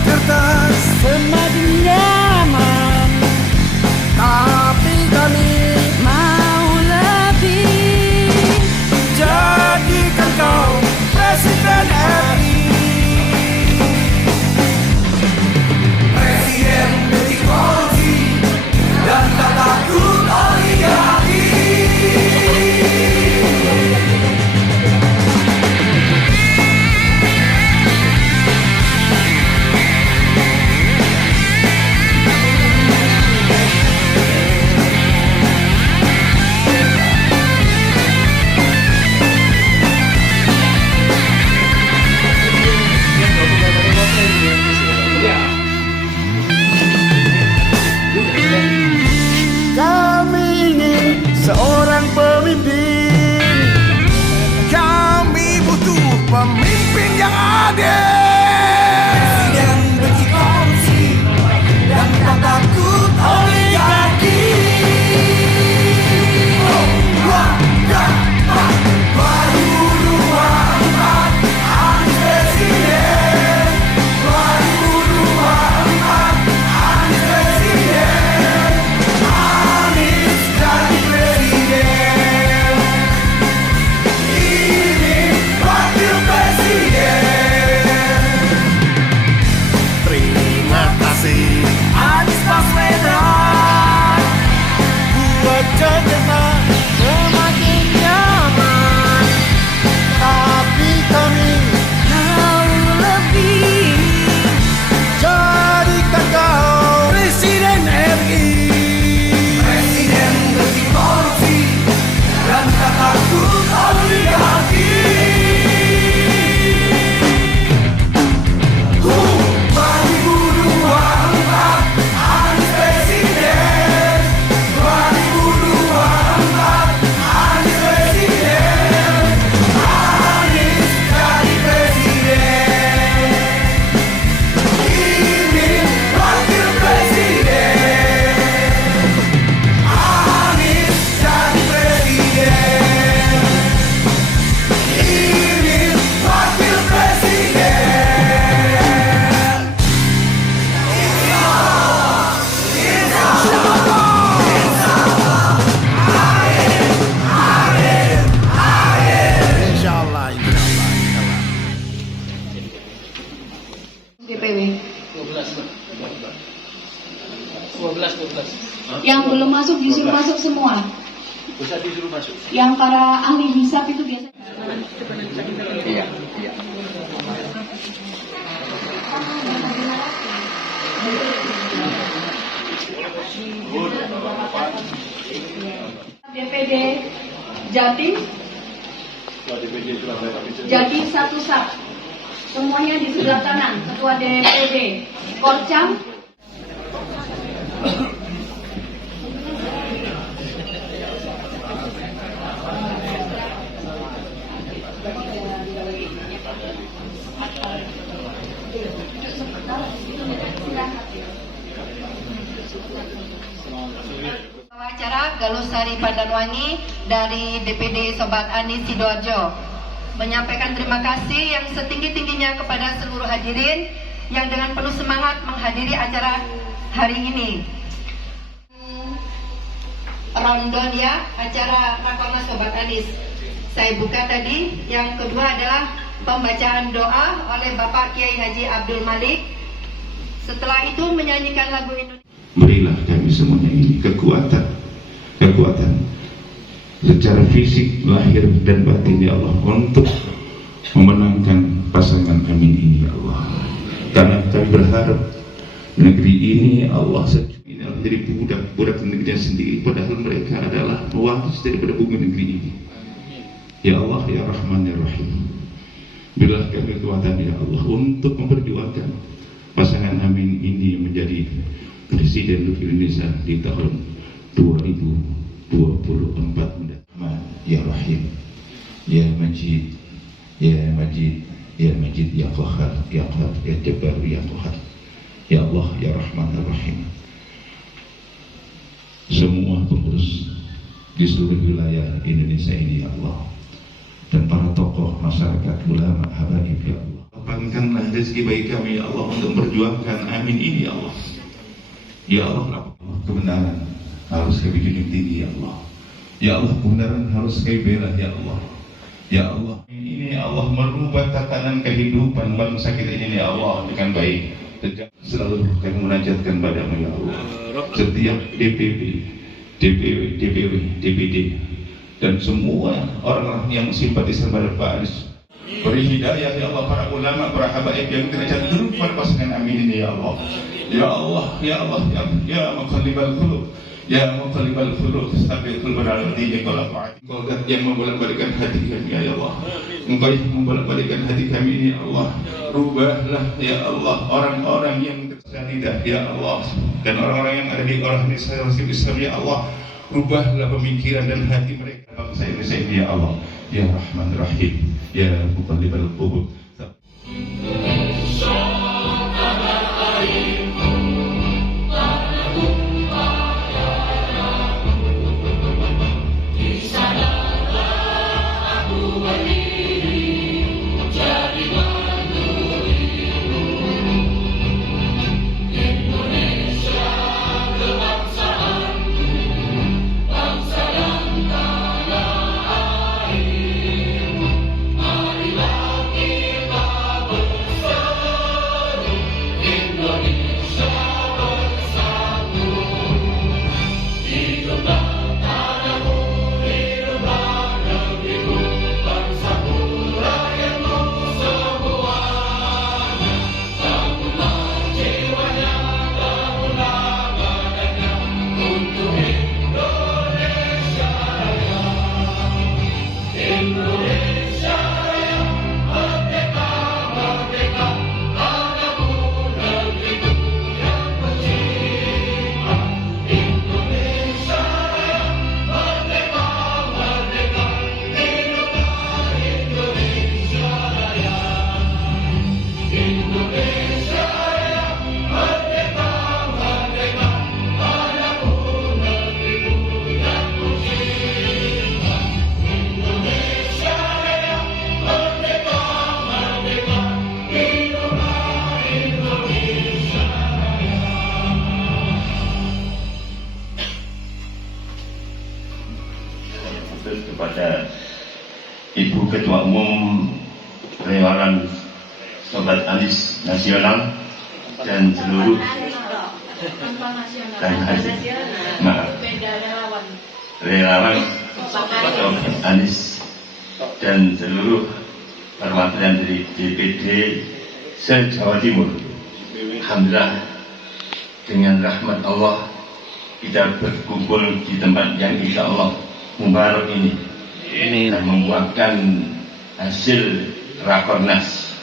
kertas semakin nyaman, tapi kami mau lebih. jadikan kau Presiden RI. Presiden benci korupsi dan tak takut oligarki. Kami ingin seorang pemimpin. Kami butuh pemimpin yang adil. Presiden benci korupsi dan tak takut oligarki. 2024 Anies Presiden. 2024 Anies Presiden. Anies jadi presiden. Ini wakil presiden. Terima kasih Anies Baswedan. Buat Jakarta semakin nyaman, tapi kami Mau lebih. jadikan kau Presiden RI. Presiden benci korupsi dan tak takut oligarki. 2024 Anies Presiden. 2024 Anies Presiden. Anies jadi presiden. Ini wakil presiden. Anies jadi presiden. Ini wakil presiden. Insyaallah, insyaallah. DPW 12. yang belum masuk disuruh masuk semua. Bisa disuruh masuk. Yang para ahli hisab itu biasa. Iya. DPD Jatim, Jatim 1 Sab. Semuanya di sebelah kanan. Ketua DPD Korcam. Acara Galusari Pandanwangi dari DPD Sobat Anies Sidoarjo menyampaikan terima kasih yang setinggi-tingginya kepada seluruh hadirin yang dengan penuh semangat menghadiri acara hari ini. Rondon ya, acara Rakornas Sobat Anies. Saya buka tadi. Yang kedua adalah pembacaan doa oleh Bapak Kiai Haji Abdul Malik. Setelah itu menyanyikan lagu Indonesia. Berilah kami semuanya ini kekuatan secara fisik, lahir dan batin ya Allah, untuk memenangkan pasangan Amin ini ya Allah. Karena kami berharap negeri ini Allah ini menjadi budak negerinya sendiri, padahal mereka adalah pewaris daripada bumi negeri ini. Ya Allah ya Rahman ya Rahim, berilah kami kekuatan ya Allah untuk memperjuangkan pasangan Amin ini menjadi Presiden Indonesia di tahun 2024 mendatang. Ya Rahim, Ya Majid, Ya Majid, Ya Majid, Ya Qahhar, Ya Qahhar, Ya Jabbar, Ya Qahhar. Ya Allah, Ya Rahman, Ya Rahim. Semua pengurus di seluruh wilayah Indonesia ini ya Allah, dan para tokoh masyarakat, ulama, habaib ya Allah, lapangkanlah rezeki bagi kami ya Allah untuk memperjuangkan amin ini ya Allah. Ya Allah, kebenaran harus kami junjung tinggi ya Allah. Ya Allah, kebenaran harus kami bela ya Allah. Ya Allah, ini ya Allah merubah tatanan kehidupan bangsa kita ini ya Allah dengan baik. Selalu kami munajatkan padamu ya Allah. Setiap DPP, DPW, DPD dan semua orang-orang yang simpatisan pada Pak Anies, beri hidayah ya Allah para ulama, para habaib yang tidak jatuh pada pasangan amin ini ya Allah. Ya Allah, ya Allah, ya muqallibal qulub, ya muqallibal qulub, tsabbit qulubana ala dinik wal af'al. Engkau yang membolak-balikkan hati kami ya Allah. Engkau yang membolak-balikkan hati kami ini ya Allah. Rubahlah ya Allah orang-orang yang tidak ya Allah, dan orang-orang yang ada di organisasi Islam ya Allah. Rubahlah pemikiran dan hati mereka bangsa Indonesia ini ya Allah. Ya Rahman Rahim, ya Muqallibal Qulub. Kepada Ibu Ketua Umum Relawan Sobat Anies Nasional dan seluruh relawan Sobat Anies dan seluruh perwakilan dari DPD se-Jawa Timur. Alhamdulillah, dengan rahmat Allah kita berkumpul di tempat yang insya Allah mubarak ini dan membuahkan hasil rakornas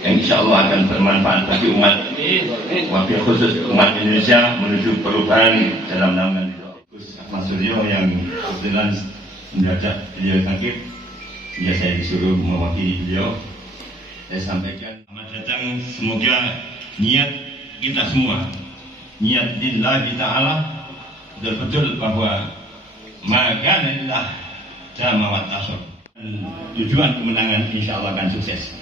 yang insya Allah akan bermanfaat bagi umat, wabil khusus umat Indonesia menuju perubahan dalam naungan Gus Ahmad Suryo yang kebetulan mendadak beliau sakit, sehingga saya disuruh mewakili beliau. Saya sampaikan selamat datang, semoga niat kita semua, niat lillahi ta'ala betul-betul bahwa maka inilah jama wa tasawuf. Tujuan kemenangan insya Allah akan sukses.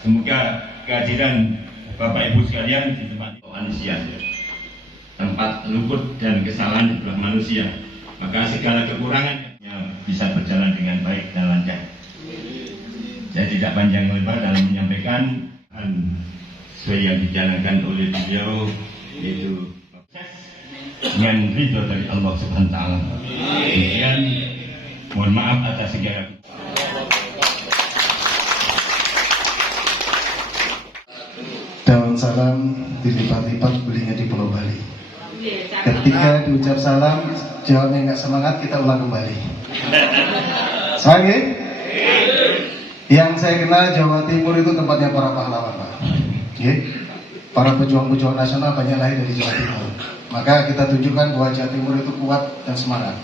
Semoga kehadiran Bapak Ibu sekalian di tempat manusia, tempat luput dan kesalahan adalah manusia, maka segala kekurangannya bisa berjalan dengan baik dan lancar. Saya tidak panjang lebar dalam menyampaikan sesuai yang dijalankan oleh beliau, yaitu dengan ridho dari Allah Subhanahu wa taala. Kemudian mohon maaf atas segala daun salam dilipat-lipat belinya di Pulau Bali. Ketika diucap salam, jawabnya nggak semangat, kita ulang kembali. Semangat? Yang saya kenal Jawa Timur itu tempatnya para pahlawan, Pak. Para pejuang-pejuang nasional banyak lahir dari Jawa Timur. Maka kita tunjukkan bahwa Jawa Timur itu kuat dan semangat.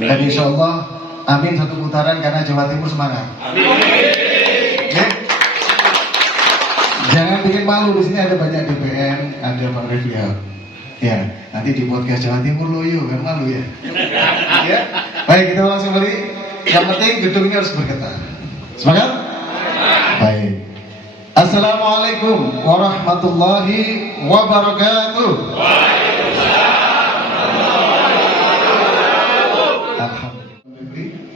Dan insya Allah, amin satu putaran karena Jawa Timur semangat. Amin. Jangan bikin malu, di sini ada banyak DPN, ada Bang Revial. Ya, nanti di podcast Jawa Timur loyo kan malu ya. Ya. Baik, kita langsung balik. Yang penting gedungnya harus bergetar. Semangat? Baik. Assalamualaikum warahmatullahi wabarakatuh. Alhamdulillah.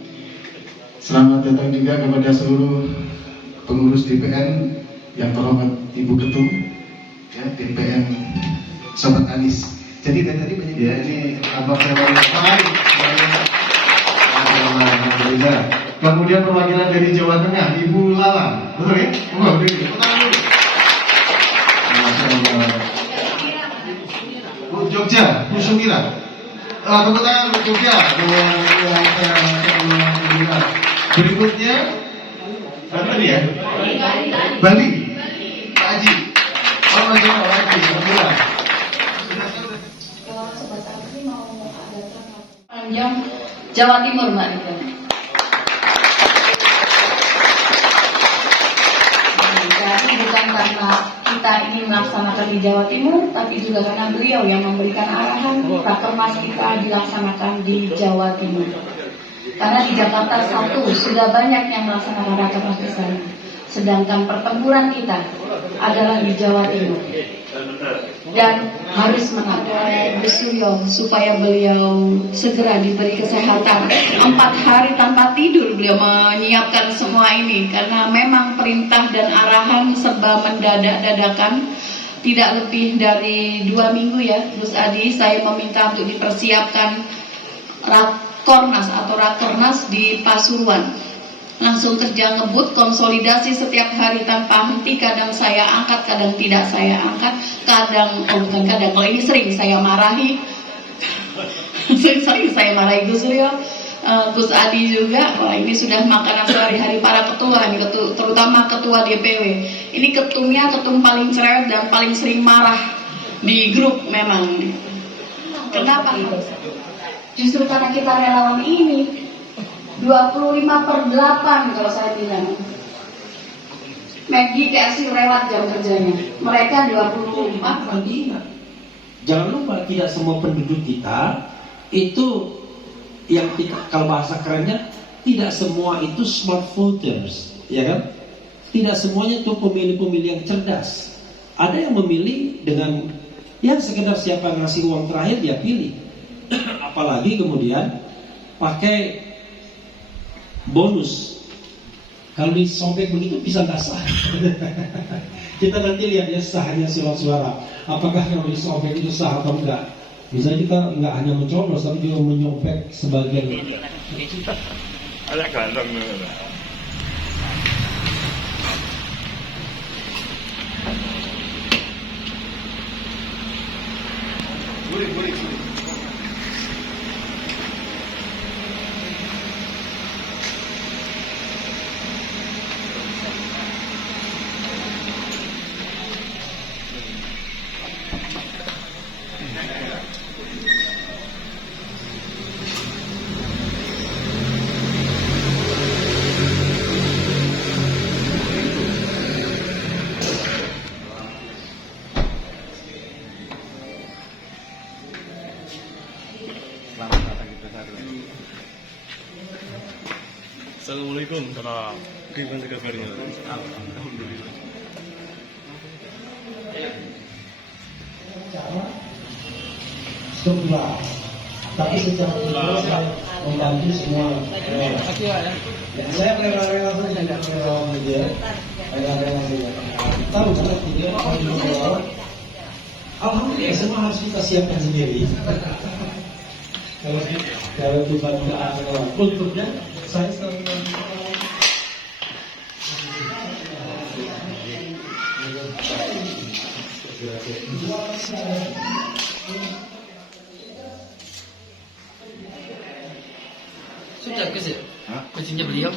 Selamat datang juga kepada seluruh pengurus DPN yang terhormat Ibu Ketum, ya, DPN Sobat Anis. Jadi dari tadi banyak ya, ini abang saya Alhamdulillah. Kemudian perwakilan dari Jawa Tengah, Ibu Lala, betul ya? Oh, Bu Jogja, Bu Sumira. Tepuk tangan Bu Jogja. Berikutnya, Bali ya? Bali. Pak Haji. Oh, Pak Haji. Alhamdulillah. Panjang Jawa Timur, Mbak Rita. Jadi bukan karena kita ini melaksanakan di Jawa Timur, tapi juga karena beliau yang memberikan arahan Rakernas kita dilaksanakan di Jawa Timur. Karena di Jakarta satu sudah banyak yang melaksanakan Rakernas di sana, sedangkan pertempuran kita adalah di Jawa Timur. Dan harus mengatur Bu Suryo supaya beliau segera diberi kesehatan. 4 hari tanpa tidur beliau menyiapkan semua ini, karena memang perintah dan arahan serba mendadak-dadakan. Tidak lebih dari 2 minggu ya Gus Adi, saya meminta untuk dipersiapkan Rakornas atau Rakernas di Pasuruan. Langsung kerja ngebut, konsolidasi setiap hari tanpa henti. Kadang saya angkat, kadang tidak saya angkat. Bukan kadang, kalau ini sering saya marahi. Sering saya marahi Gus Suryo, Gus Adi juga. Wah, ini sudah makanan sehari-hari para ketua, ini terutama ketua DPW. Ini ketum paling cerewet dan paling sering marah di grup memang. Kenapa? Justru karena kita relawan ini 25/8 kalau saya bilang. Maggie kasih lewat jam kerjanya. Mereka 24/5. Jangan lupa tidak semua penduduk kita itu yang kita, kalau bahasa kerennya, tidak semua itu smart voters, ya kan? Tidak semuanya itu pemilih-pemilih yang cerdas. Ada yang memilih dengan ya sekedar siapa yang ngasih uang terakhir dia pilih. Apalagi kemudian pakai bonus. Kalau disobek begitu bisa nggak sah. Kita nanti lihat ya sahnya surat-suara. Apakah yang disobek itu sah atau enggak? Misalnya kita nggak hanya mencoblos tapi juga menyobek sebagian. Ada kantong. Assalamualaikum. Gimana kabarnya? Alhamdulillah. Struktural, tapi secara struktural saya membantu semua. Saya rela-rela saja, tidak rela media, rela-rela saja. Tahu kalau tidak mau alhamdulillah semua harus kita siapkan sendiri. Kalau kita tidak ada kulturnya, saya selalu Sudah ke kucingnya beliau.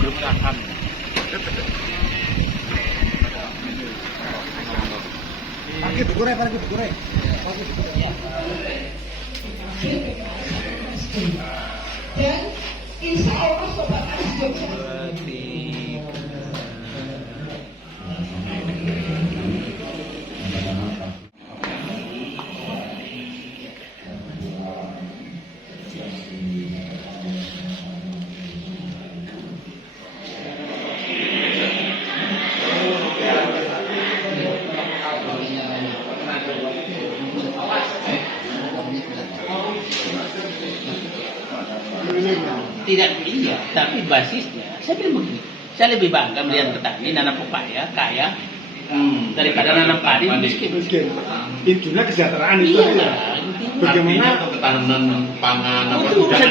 Belum akan. Pakai digoreng. Dan insya Allah Sobat Anis Jogja tidak iya, tapi basisnya saya bilang begini, saya lebih bangga melihat petani nanam pepaya kaya daripada nanam padi miskin. Intinya kesejahteraan itu ya. Bagaimana ketahanan pangan itu jangan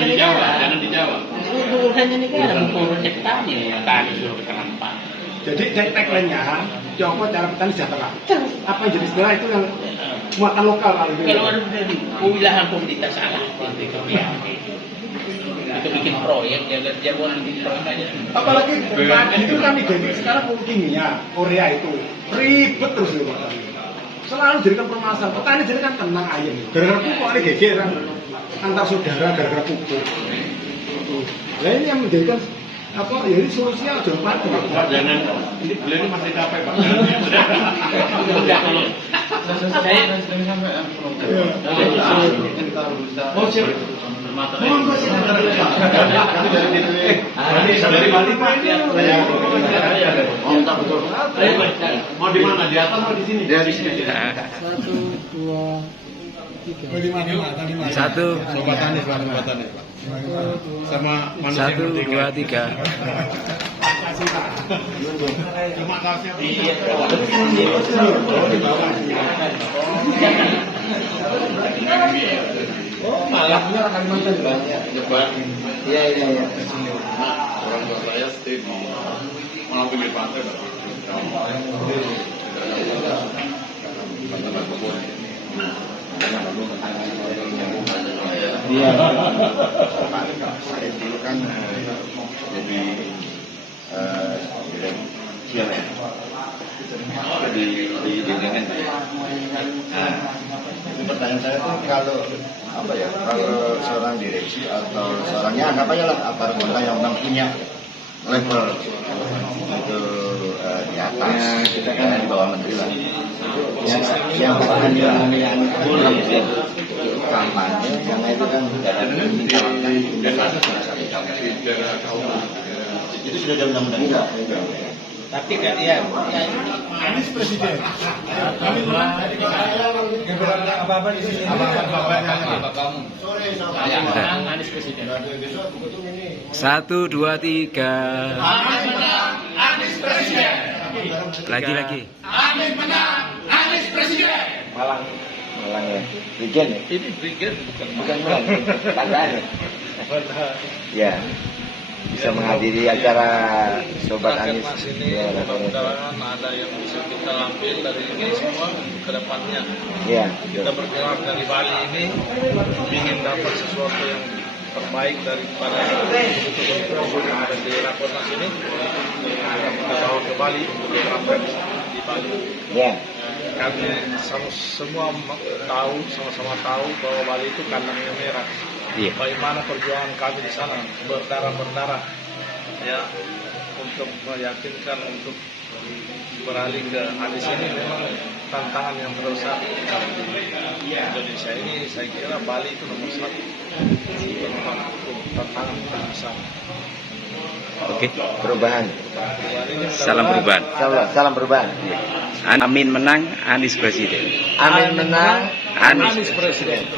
dijawab. Itu urusannya negara, bukan urusannya petani. Petani suruh kerampak. Jadi tagline-nya, coba cara petani sejahtera. Apa yang jadi istilah itu yang muatan lokal kalau ada dari kewilayahan pemerintah salah itu bikin proyek ya jagoan bikin proyek aja. Apalagi padi itu kan identik sekarang pupuk kimia, urea itu ribet terus ya Pak. Selalu jadikan permasalahan. Petani jadi kan tenang ayam. Gara-gara pupuk ada gegeran antar saudara gara-gara pupuk. Nah ini yang menjadikan apa? Ya ini solusinya jangan padi. Pak jangan ini beliau ini masih capek Pak. Dari Bali Pak. Mau di mana? Di atas atau di sini? Di sini. 1, 2, 3. Sama manusia 1, 2, 3. Cuma kaosnya malah punya Kalimantan banyak. Iya. Orang tua saya stay di malam pinggir pantai. Iya. Saya dulu kan jadi direksi ya. Di Dengan. Pertanyaan saya tuh kalau seorang direksi atau seorangnya anggapannya lah aparat yang memang punya level itu di atas, kita kan di bawah menteri lah. Yang bukan yang kampanye, karena itu kan mencalonkan itu sudah ada undang-undang. Tapi kan ya Anies presiden. Kami apa-apa di sini. Apa kamu? Anies presiden. 1, 2, 3. Anies presiden. Lagi. Amin menang. Anies presiden. Malang ya. Brigjen ya? Ini Brigjen bukan Malang. Padahal ya. Bisa menghadiri acara Sobat Anies ini mudah-mudahan ada yang bisa kita ambil dari ini semua ke depannya. Iya. Kita bergerak dari Bali ini ingin dapat sesuatu yang terbaik daripada betul-betul yang ada di Rakornas ini. Kita bawa ke Bali untuk diterapkan di Bali. Iya. Kami semua sama-sama tahu bahwa Bali itu kandangnya merah. Iya. Bagaimana perjuangan kami di sana berdarah ya untuk meyakinkan untuk beralih ke Anies ini memang tantangan yang terbesar di Indonesia ini. Saya kira Bali itu nomor 1 tantangan terbesar. Oke. Perubahan. Salam perubahan. Salam perubahan. Amin menang, Anies presiden. Amin menang, Anies presiden.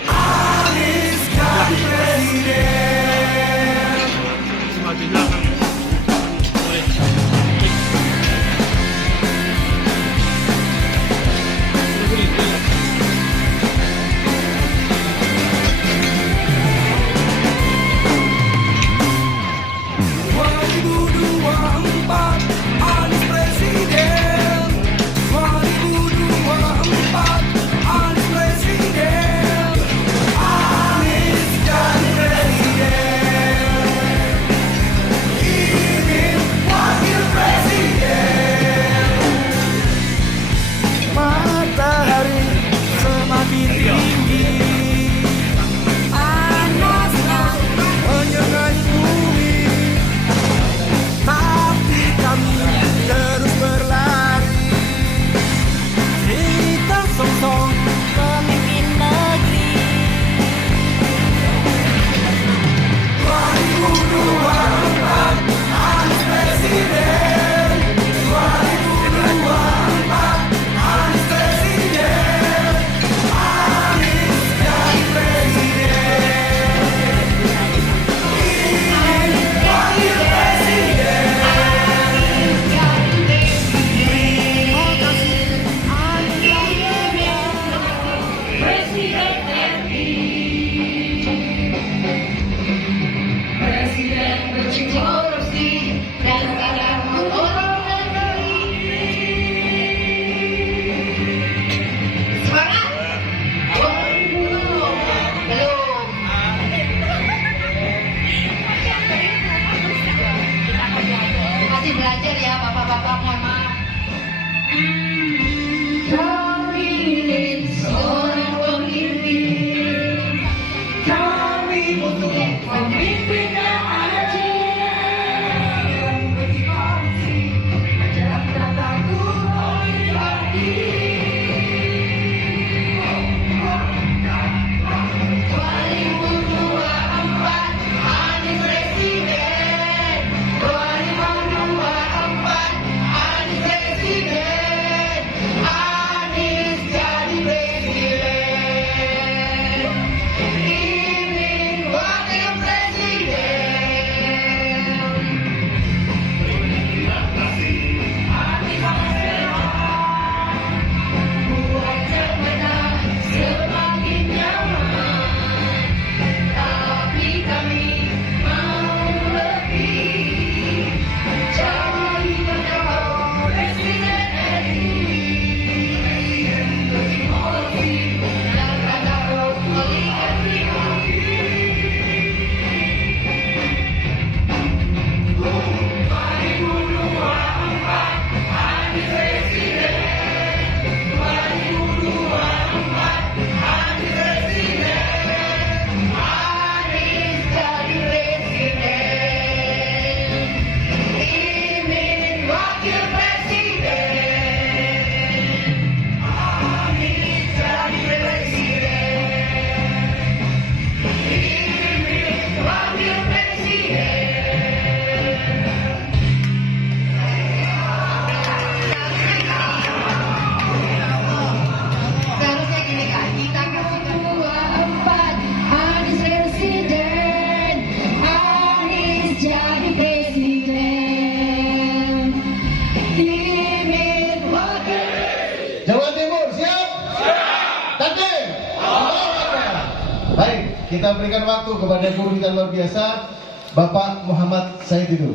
kita berikan waktu kepada guru kita luar biasa, Bapak Muhammad Said itu.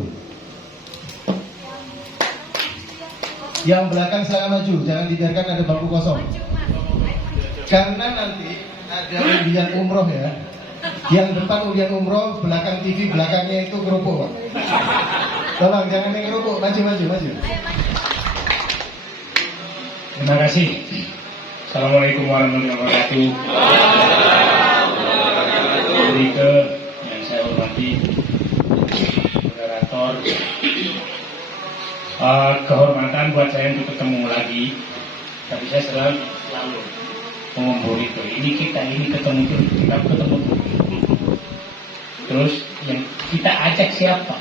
Yang belakang silakan maju, jangan dibiarkan ada bangku kosong. Karena nanti ada undian umroh ya. Yang depan undian umroh, belakang TV, belakangnya itu kerupuk. Tolong jangan yang kerupuk, maju. Terima kasih. Assalamualaikum warahmatullahi wabarakatuh. Ke yang saya hormati moderator, kehormatan buat saya untuk ketemu lagi. Tapi saya selalu mengombori itu. Ini ketemu terus, kita ketemu terus. Terus yang kita ajak siapa?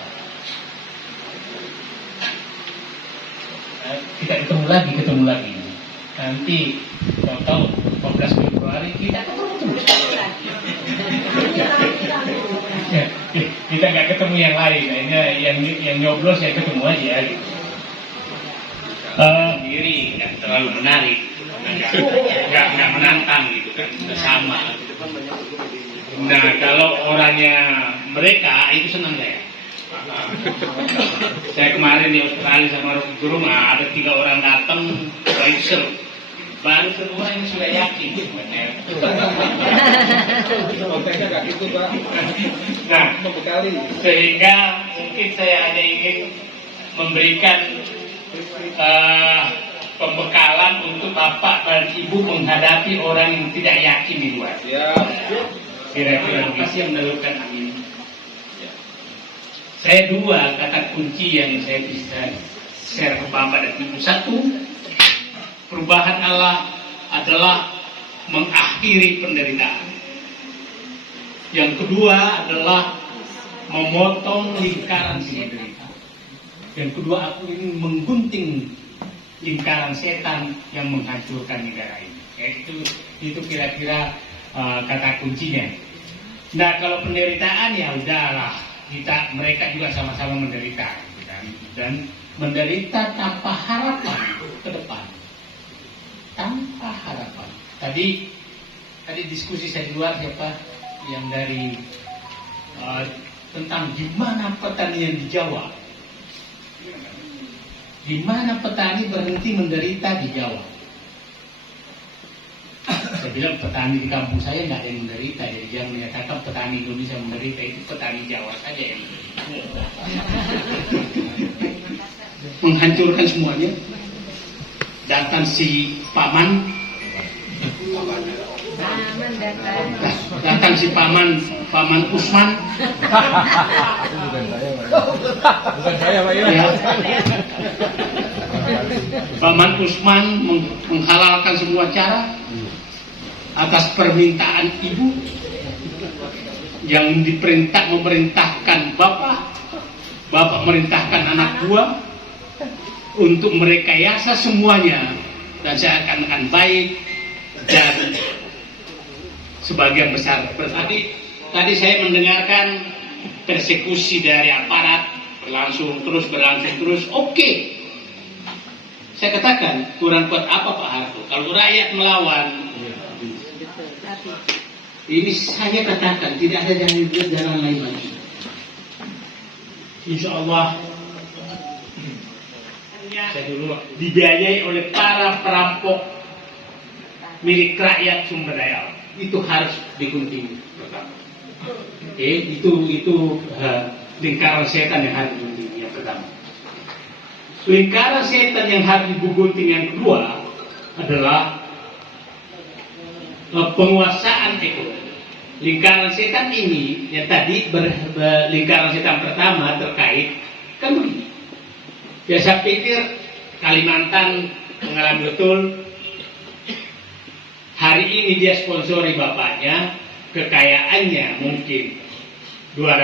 Kita ketemu lagi. Nanti tahu 14 Februari kita ketemu terus. Kita nggak ketemu yang lain, yang nyoblos ya ketemu aja gitu. Diri nggak terlalu menarik, nggak menantang gitu kan, sama. Nah kalau orangnya mereka itu senang saya. Saya kemarin di Australia sama Rocky Gerung ada 3 orang datang, baru seru. Baru semua ini sudah yakin. Nah, sehingga mungkin saya hanya ingin memberikan pembekalan untuk Bapak dan Ibu menghadapi orang yang tidak yakin di luar. Kira-kira begitu yang menurutkan amin. Saya 2 kata kunci yang saya bisa share ke Bapak dan Ibu. 1, perubahan Allah adalah mengakhiri penderitaan. Yang kedua adalah memotong lingkaran si penderita. Yang kedua, aku ingin menggunting lingkaran setan yang menghancurkan negara ini. Itu kira-kira kata kuncinya. Nah, kalau penderitaan ya udahlah, mereka juga sama-sama menderita, dan menderita tanpa harapan ke depan. Tanpa harapan. Tadi diskusi saya di luar siapa yang dari tentang gimana pertanian di Jawa, di mana petani berhenti menderita di Jawa. Saya bilang petani di kampung saya nggak ada yang menderita, jadi jangan menyatakan petani Indonesia menderita, itu petani Jawa saja yang menderita. Menghancurkan semuanya. Datang si Paman, datang si Paman Usman. Bukan saya, Pak. Ya. Paman Usman menghalalkan semua cara atas permintaan ibu yang memerintahkan bapak merintahkan anak buah untuk merekayasa semuanya, dan saya akan baik, dan sebagian besar. Tadi saya mendengarkan persekusi dari aparat berlangsung terus. Oke. Saya katakan kurang kuat apa Pak Harto? Kalau rakyat melawan, ini saya katakan tidak ada jalan lain lagi. Insya Allah saya dulu dibiayai oleh para perampok milik rakyat sumber daya alam. Itu harus digunting pertama. Itu lingkaran setan yang harus digunting yang pertama. Lingkaran setan yang harus digunting yang kedua adalah penguasaan ekonomi. Lingkaran setan ini yang tadi lingkaran setan pertama terkait kan begini. Ya saya pikir Kalimantan mengalami betul. Hari ini dia sponsori bapaknya, kekayaannya mungkin 2.000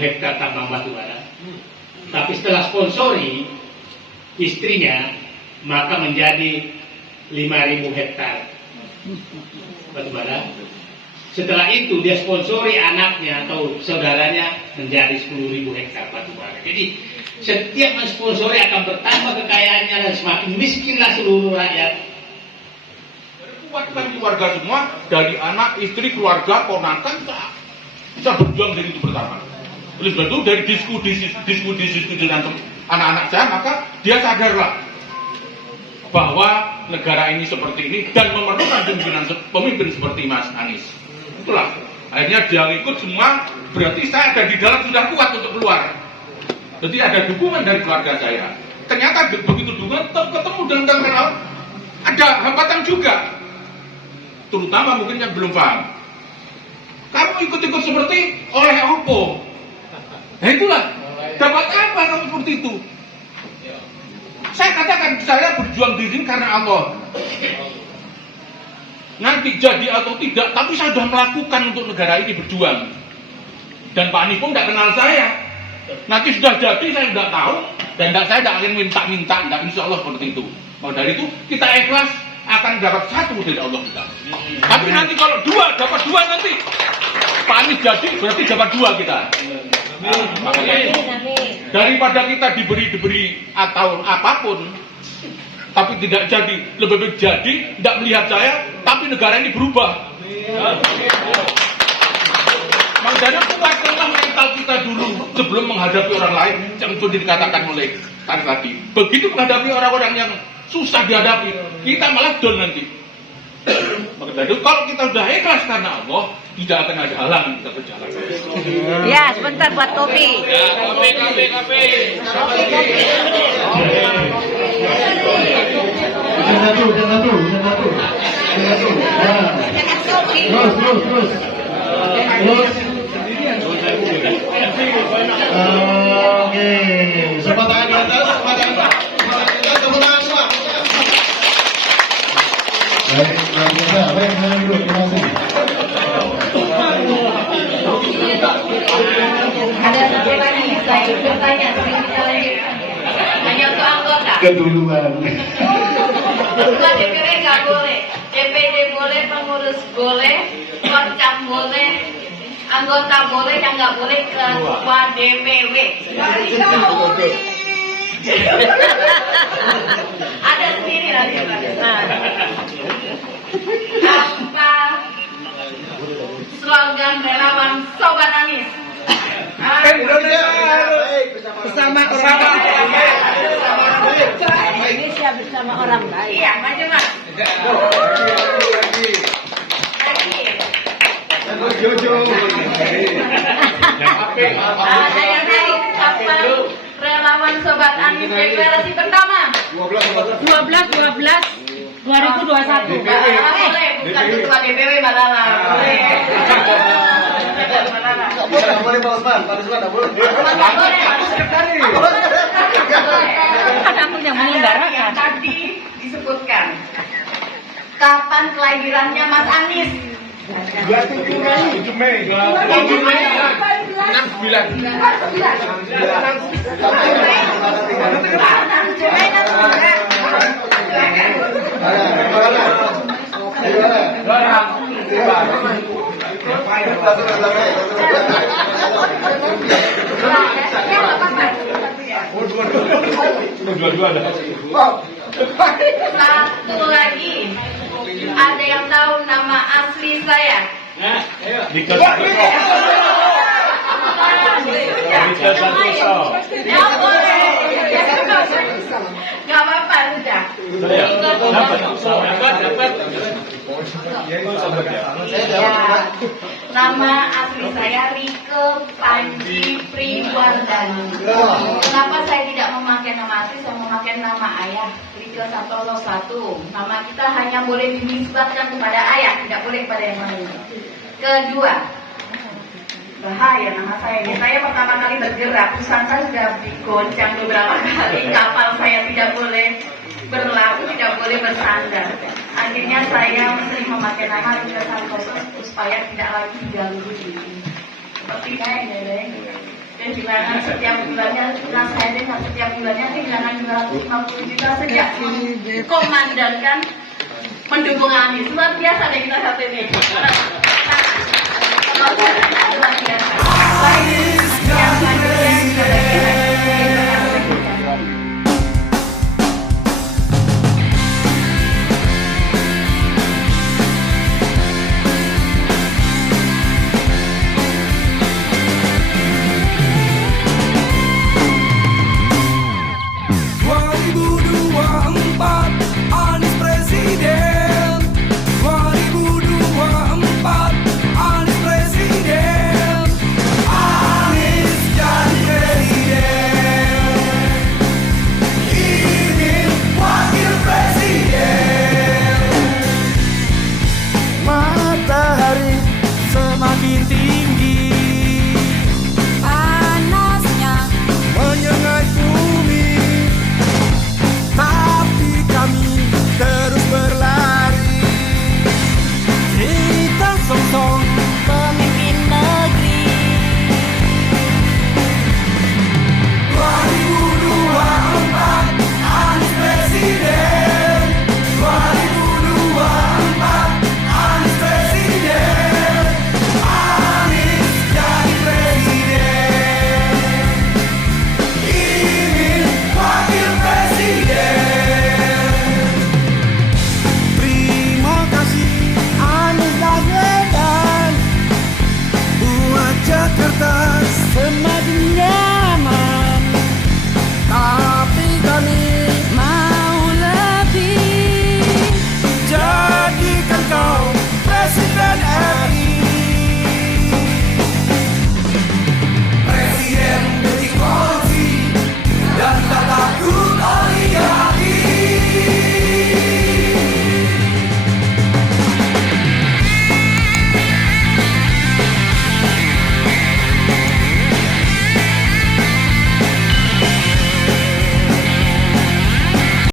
hektar tambang batu bara. Tapi setelah sponsori istrinya, maka menjadi 5.000 hektar batu bara. Setelah itu dia sponsori anaknya atau saudaranya menjadi 10.000 hektar batu bara. Jadi setiap mensponsori akan bertambah kekayaannya dan semakin miskinlah seluruh rakyat kuatkan keluarga semua, dari anak, istri, keluarga, ponakan, bisa berjuang diri itu pertama. Oleh sebab itu dari diskusi dengan anak-anak saya, maka dia sadarlah bahwa negara ini seperti ini dan memerlukan pemimpin seperti Mas Anies. Itulah akhirnya dia ikut semua, berarti saya ada di dalam sudah kuat untuk keluar. Jadi ada dukungan dari keluarga saya. Ternyata begitu dukungan ketemu dengan relawan, ada hambatan juga, terutama mungkin yang belum paham. Kamu ikut-ikut seperti oleh Oppo. Nah itulah, dapat apa kamu seperti itu? Saya katakan, saya berjuang di sini karena Allah. Nanti jadi atau tidak, tapi saya sudah melakukan untuk negara ini berjuang. Dan Pak Anies pun tidak kenal saya. Nanti sudah jadi, saya tidak tahu. Dan saya tidak akan minta-minta, tidak, insya Allah seperti itu. Mau dari itu, kita ikhlas akan dapat satu dari Allah kita. Tapi nanti kalau dapat dua nanti. Pak Anies jadi, berarti dapat dua kita. Makanya itu, daripada kita diberi atau apapun, tapi tidak jadi, lebih baik jadi, tidak melihat saya, tapi negara ini berubah. Makanya kuatkanlah mental kita dulu sebelum menghadapi orang lain yang sudah dikatakan oleh tadi. Begitu menghadapi orang-orang yang susah dihadapi, kita malah down nanti. Maka dari itu kalau kita sudah ikhlas karena Allah, tidak akan ada halangan kita berjalan. Ya, sebentar buat kopi. Ya, kopi. Jangan satu. Terus. Oke, semua tangan di atas, semua tangan semua. Baik, terima kasih. Ada satu lagi, saya bertanya sebelum kita lanjutkan. Hanya untuk anggota. Keduluan. Ketua DPW nggak boleh, DPD boleh, pengurus boleh, Porcam boleh, anggota boleh, yang nggak boleh ketua DPW. Ada sendiri nanti. Apa slogan relawan Sobat Anies? Bersama Indonesia bersama orang baik. Iya, macam-macam. Ada yang tahu kapan relawan Sobat Anies deklarasi pertama? 12/12/2021. Boleh, bukan ketua DPW Malala. Boleh. Nggak boleh Pak Usman nggak boleh. Kan aku yang menyelenggarakan. Yang tadi disebutkan. Kapan kelahirannya Mas Anies? 7 Mei. Satu lagi, ada yang tahu nama asli saya? Gak apa-apa sudah. Nama asli saya Rike Panji Priwardani. Kenapa saya tidak memakai nama asli, saya memakai nama ayah, Rike Satolo 1. Nama kita hanya boleh dinisbatkan kepada ayah, tidak boleh kepada yang lain. Kedua, bahaya nama saya ini. Saya pertama kali bergerak, perusahaan saya sudah digoncang beberapa kali. Kapal saya tidak boleh berlabuh, tidak boleh bersandar. Akhirnya saya sering memakai nama Rike Santoso supaya tidak lagi diganggu ini. Seperti kayak ini. Dan dimana setiap bulannya, saya dengar setiap bulannya kehilangan 250 juta sejak komandan kan mendukung Anies. Luar biasa deh kita saat ini.